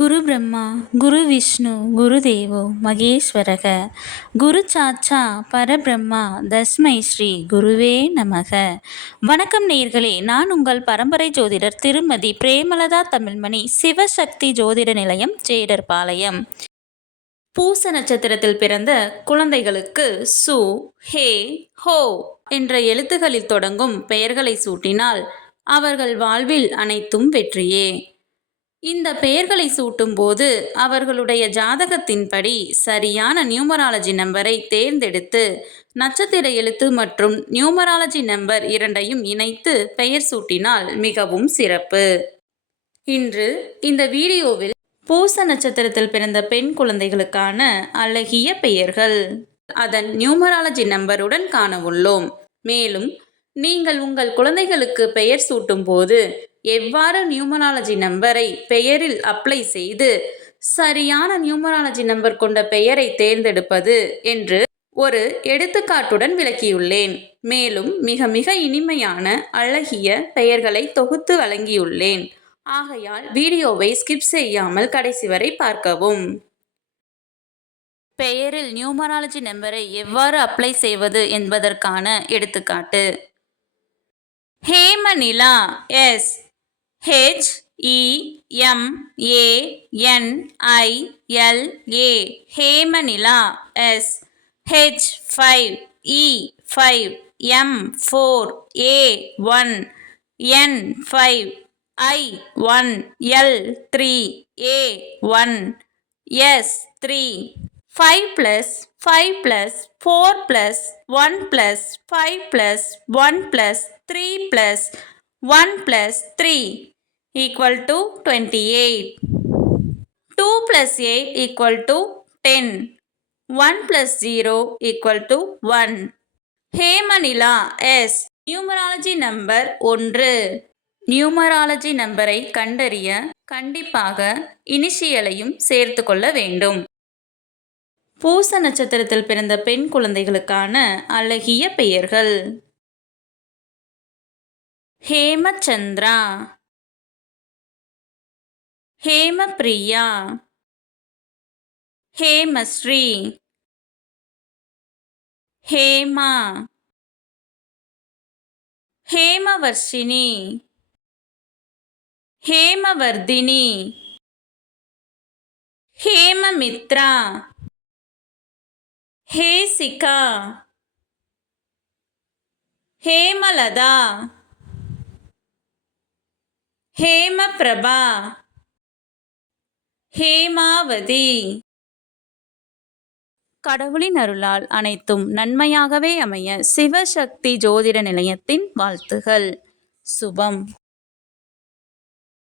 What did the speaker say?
குரு பிரம்மா குரு விஷ்ணு குரு தேவோ மகேஸ்வரக குரு சாட்சா பரபிரம்மா தஸ்மை ஸ்ரீ குருவே நமக. வணக்கம் நேயர்களே, நான் உங்கள் பரம்பரை ஜோதிடர் திருமதி பிரேமலதா தமிழ்மணி, சிவசக்தி ஜோதிட நிலையம், ஜேடர்பாளையம். பூச நட்சத்திரத்தில் பிறந்த குழந்தைகளுக்கு சு, ஹே, ஹோ என்ற எழுத்துகளில் தொடங்கும் பெயர்களை சூட்டினால் அவர்கள் வாழ்வில் அனைத்தும் வெற்றியே. இந்த பெயர்களை சூட்டும் போது அவர்களுடைய ஜாதகத்தின்படி சரியான நியூமராலஜி நம்பரை தேர்ந்தெடுத்து நட்சத்திர எழுத்து மற்றும் நியூமராலஜி நம்பர் இரண்டையும் இணைத்து பெயர் சூட்டினால் மிகவும் சிறப்பு. இன்று இந்த வீடியோவில் பூச நட்சத்திரத்தில் பிறந்த பெண் குழந்தைகளுக்கான அழகிய பெயர்கள் அதன் நியூமராலஜி நம்பருடன் காண உள்ளோம். மேலும் நீங்கள் உங்கள் குழந்தைகளுக்கு பெயர் சூட்டும் போது எவ்வாறு நியூமராலஜி நம்பரை பெயரில் அப்ளை செய்து சரியான நியூமராலஜி நம்பர் கொண்ட பெயரை தேர்ந்தெடுப்பது என்று ஒரு எடுத்துக்காட்டுடன் விளக்கியுள்ளேன். மேலும் மிக மிக இனிமையான அழகிய பெயர்களை தொகுத்து வழங்கியுள்ளேன். ஆகையால் வீடியோவை ஸ்கிப் செய்யாமல் கடைசி வரை பார்க்கவும். பெயரில் நியூமராலஜி நம்பரை எவ்வாறு அப்ளை செய்வது என்பதற்கான எடுத்துக்காட்டு. Hemanila S HEMANILA Hemanila S H5E5M4A1 N5I1L3A1 S3 5 plus 5 plus 4 plus 1 plus 5 plus 1 plus 3 plus 1 plus 3 equal to 28. 2 plus 8 equal to 10. 1 plus 0 equal to 1. Hemanila S numerology number 1. Numerology நம்பரை கண்டறிய கண்டிப்பாக இனிஷியலையும் சேர்த்து கொள்ள வேண்டும். பூச நட்சத்திரத்தில் பிறந்த பெண் குழந்தைகளுக்கான அழகிய பெயர்கள். ஹேமச்சந்திரா, ஹேமப்பிரியா, ஹேமஸ்ரீ, ஹேமா, ஹேமவர்ஷினி, ஹேமவர்தினி, ஹேமமித்ரா, ஹேசிகா, ஹேமலதா, ஹேமபிரபா, ஹேமாவதி. கடவுளின் அருளால் அனைத்தும் நன்மையாகவே அமைய சிவசக்தி ஜோதிட நிலையத்தின் வாழ்த்துகள். சுபம்.